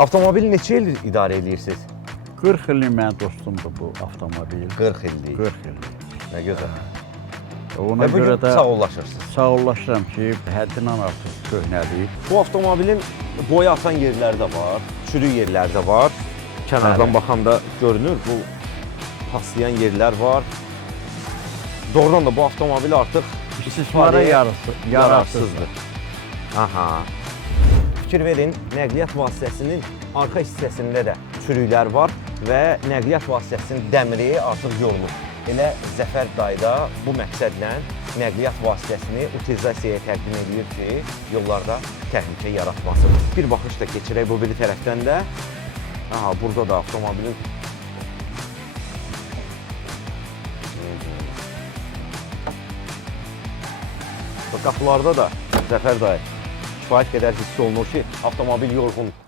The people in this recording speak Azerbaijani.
Avtomobil neçə il idarə edirsiniz? 40 illik mənim dostumdur bu avtomobil. 40 illik. 40 illik. Nə gözəl. Ona Və görə bugün də sağollaşırsınız. sağollaşıram ki, həddindən artıq köhnəliyib. Bu avtomobilin boya atan yerləri də var, çürük yerləri də var. Kənardan Bəli. baxanda görünür, bu paslayan yerlər var. Doğrudan da bu avtomobil artıq İstismara yararsızdır. Aha. Fikir verin, nəqliyyat vasitəsinin arxa hissəsində də çürüklər var və nəqliyyat vasitəsinin dəmiri artıq yorulur. Elə Zəfər dayda bu məqsədlə nəqliyyat vasitəsini utilizasiyaya təqdim edir ki, yollarda təhlükə yaratmasın. Bir baxış da keçirək bu biri tərəfdən də. Aha, burada da avtomobilin qapılarda da Zəfər dayı kifayət qədər hiss olunur ki, avtomobil yorğun.